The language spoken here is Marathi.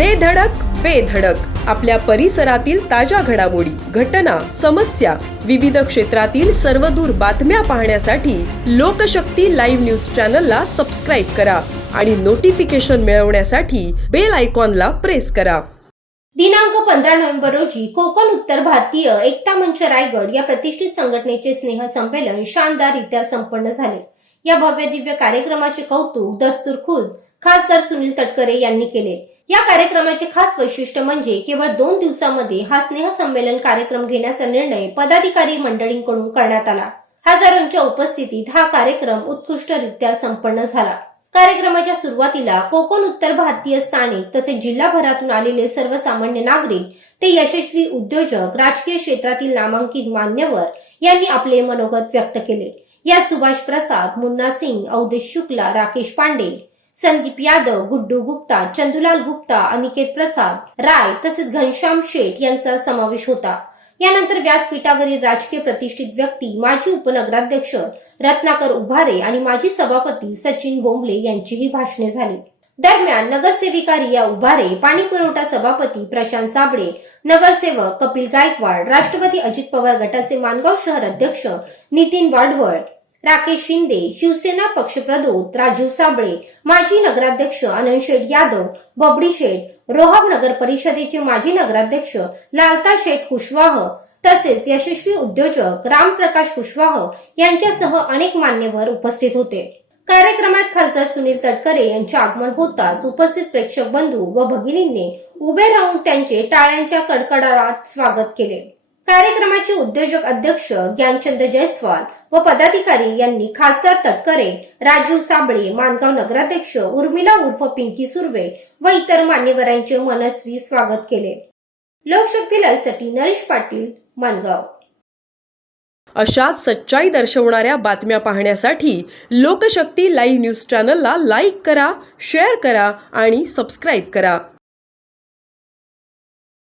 दे धडक बेधडक आपल्या परिसरातील ताज्या घडामोडी घटना समस्या विविध क्षेत्रातील सर्वदूर बातम्या पाहण्यासाठी लोकशक्ती लाईव्ह न्यूज चॅनलला सबस्क्राईब करा आणि नोटिफिकेशन मिळवण्यासाठी बेल आयकॉनला प्रेस करा. दिनांक पंधरा नोव्हेंबर रोजी कोकण उत्तर भारतीय एकता मंच रायगड या प्रतिष्ठित संघटनेचे स्नेह संमेलन शानदाररित्या संपन्न झाले. या भव्य दिव्य कार्यक्रमाचे कौतुक दस्तूर खुद खासदार सुनील तटकरे यांनी केले. या कार्यक्रमाचे खास वैशिष्ट्य म्हणजे केवळ दोन दिवसामध्ये हा स्नेह संमेलन कार्यक्रम घेण्याचा निर्णय पदाधिकारी मंडळींकडून करण्यात आला. हजारोंच्या उपस्थितीत हा कार्यक्रम उत्कृष्टरित्या संपन्न झाला. कार्यक्रमाच्या सुरुवातीला कोकण उत्तर भारतीय स्थानिक तसेच जिल्हाभरातून आलेले सर्वसामान्य नागरिक ते यशस्वी उद्योजक राजकीय क्षेत्रातील नामांकित मान्यवर यांनी आपले मनोगत व्यक्त केले. या सुभाष प्रसाद मुन्ना सिंग अवधेश शुक्ला राकेश पांडे संदीप यादव गुड्डू गुप्ता चंदुलाल गुप्ता अनिकेत प्रसाद राय तसेच घनश्याम शेठ यांचा समावेश होता. यानंतर व्यासपीठावरील राजकीय प्रतिष्ठित व्यक्ती माजी उपनगराध्यक्ष रत्नाकर उभारे आणि माजी सभापती सचिन बोंबले यांचीही भाषणे झाली. दरम्यान नगरसेविका रिया उभारे पाणी पुरवठा सभापती प्रशांत साबळे नगरसेवक कपिल गायकवाड राष्ट्रपती अजित पवार गटाचे मानगाव शहर अध्यक्ष नितीन वाडवळ राकेश शिंदे शिवसेना पक्षप्रदोत राजीव साबळे माजी नगराध्यक्ष अनंत शेठ यादव बबडी शेठ रोहाब नगर परिषदेचे माजी नगराध्यक्ष लालता शेठ कुशवाह तसेच यशस्वी उद्योजक रामप्रकाश कुशवाह यांच्यासह अनेक मान्यवर उपस्थित होते. कार्यक्रमात खासदार सुनील तटकरे यांचे आगमन होताच उपस्थित प्रेक्षक बंधू व भगिनींनी उभे राहून त्यांचे टाळ्यांच्या कडकडाट स्वागत केले. कार्यक्रमाचे उद्योजक अध्यक्ष ज्ञानचंद जयस्वाल व पदाधिकारी यांनी खासदार तटकरे राजीव साबळे मानगाव नगराध्यक्ष उर्मिला उर्फ पिंकी सुर्वे व इतर मान्यवरांचे मनस्वी स्वागत केले. लोकशक्ती लाईव्हसाठी नरेश पाटील मानगाव. अशाच सच्चाई दर्शवणाऱ्या बातम्या पाहण्यासाठी लोकशक्ती लाईव्ह न्यूज चॅनलला लाईक करा शेअर करा आणि सबस्क्राईब करा.